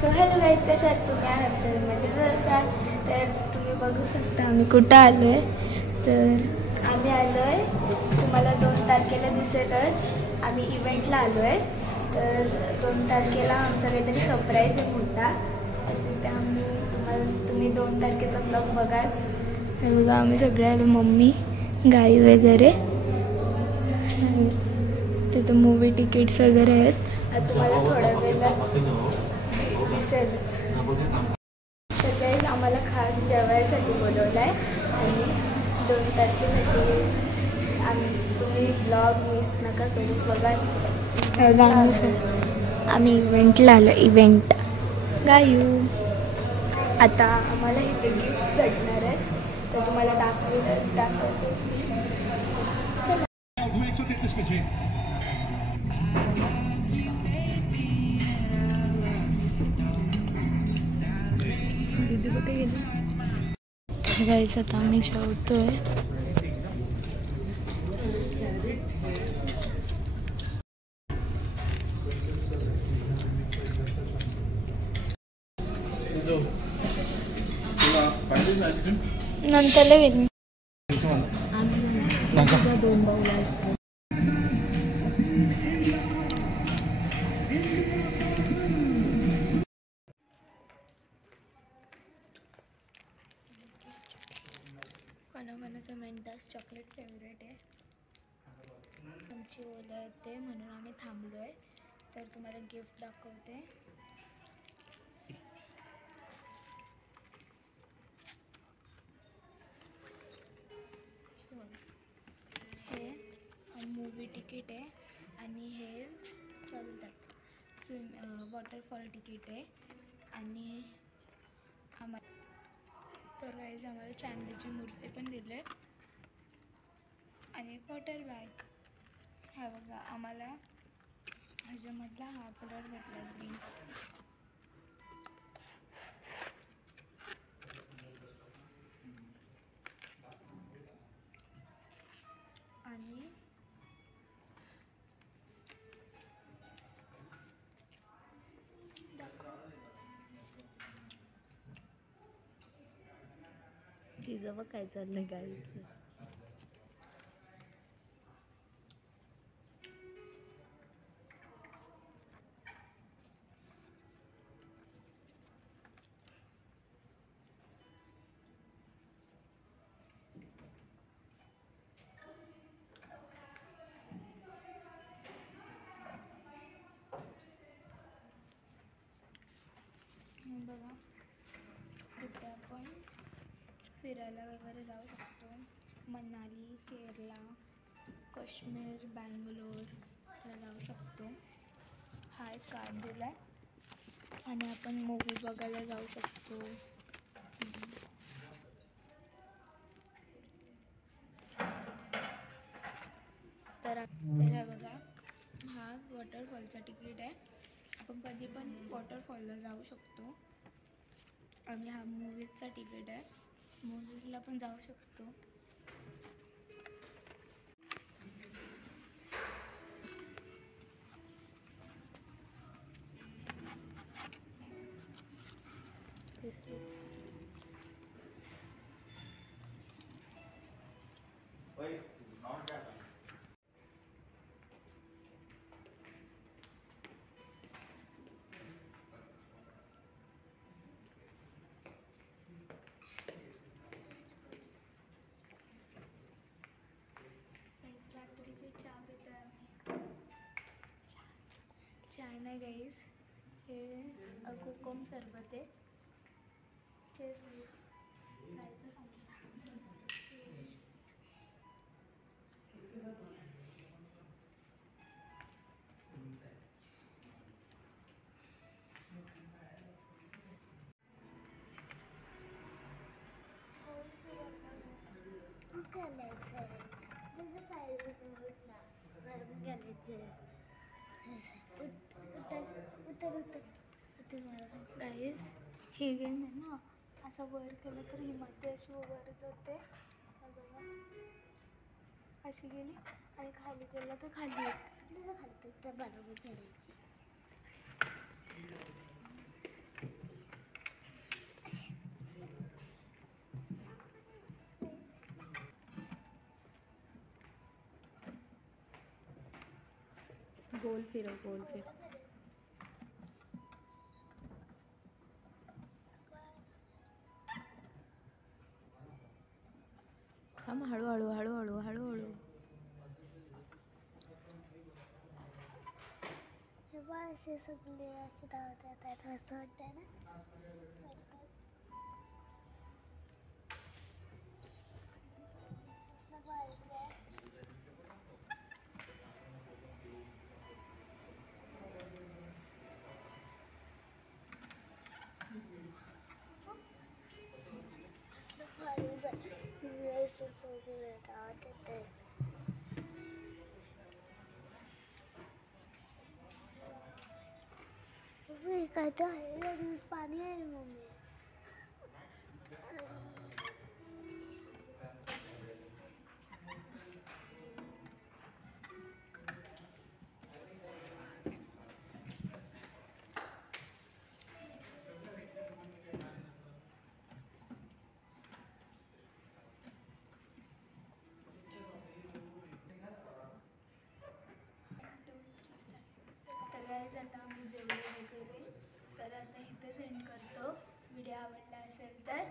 So hello guys, कशा आहात तुम्ही? आहात तर मजेत असाल तर तुम्ही बघू शकता आम्ही कुठं आलो आहे. तर आम्ही आलो आहे, तुम्हाला 2 तारखेला दिसेलच आम्ही इव्हेंटला आलो आहे. तर 2 तारखेला आमचा काहीतरी सरप्राईज आहे मोठा. तर तिथे तुम्ही 2 तारखेचा ब्लॉग बघाच. हे बघा आम्ही सगळे आलो, मम्मी, गाई वगैरे. तिथं मूवी तिकीट्स वगैरे आहेत. आता तुम्हाला थोड्या वेळेला दिसेलच. तर गाईज आम्हाला खास जेवायसाठी बोलवलं आहे आणि 2 तारखेसाठी तुम्ही ब्लॉग मिस नका करू, बघा. आम्ही इव्हेंटला आलो, इव्हेंट गायू. आता आम्हाला इथे गिफ्ट भेटणार आहे, तर तुम्हाला दाखवतेच मी. चला. गाईस आता आम्ही जेवतोय. नंतर गेली 2 बाउल आईस्क्रीम. कोणाकोणाचं मेंटास चॉकलेट फेवरेट आहे. आमची ओला येते म्हणून आम्ही थांबलो आहे. तर तुम्हाला गिफ्ट दाखवते. हे मूवी तिकीट आहे आणि हे काय बोलतात वॉटरफॉल तिकीट आहे. आणि तर गाईज आम्हाला चांदीची मूर्ती पण दिली आहे आणि एक वॉटर बॅग. हा बघा, आम्हाला ह्याच्यामधला हा कलर भेटला, ग्रीन. आणि तिचं बघ काय चाललंय गाईचं. बघा, तिथे आपण फिरायला वगैरे जाऊ शकतो. मनाली, केरला, काश्मीर, बँगलोरला जाऊ शकतो. हा एक कार्ड दिला आहे आणि आपण मूवी बघायला जाऊ शकतो. तर बघा, हा वॉटरफॉलचा तिकीट आहे. आपण कधी पण वॉटरफॉलला जाऊ शकतो. आणि हा मूवीजचा तिकीट आहे, मूवीजला पण जाऊ शकतो. रात्रीची चहा पितो आम्ही. चाय नाही गाईज, हे कोकम सरबत आहे. खायचं गाईज, ही गेम आहे ना, असं वर केलं तर ही मध्ये अशी वर जाते. बघा, अशी गेली आणि खाली गेलं तर खाली येते. खाली तर बरोबर खेळायची. गोल फिरव, गोल फिर. थांब, हळूहळू हळूहळू हळूहळू. हे बघ असे सगळे असे धावतात आहेत असं वाटतंय ना. काय तर आहे पाणी आहे मम्मी. तर गाईज आता आम्ही जेवलो वगैरे, तर आता इथं सेंड करतो. व्हिडिओ आवडला असेल तर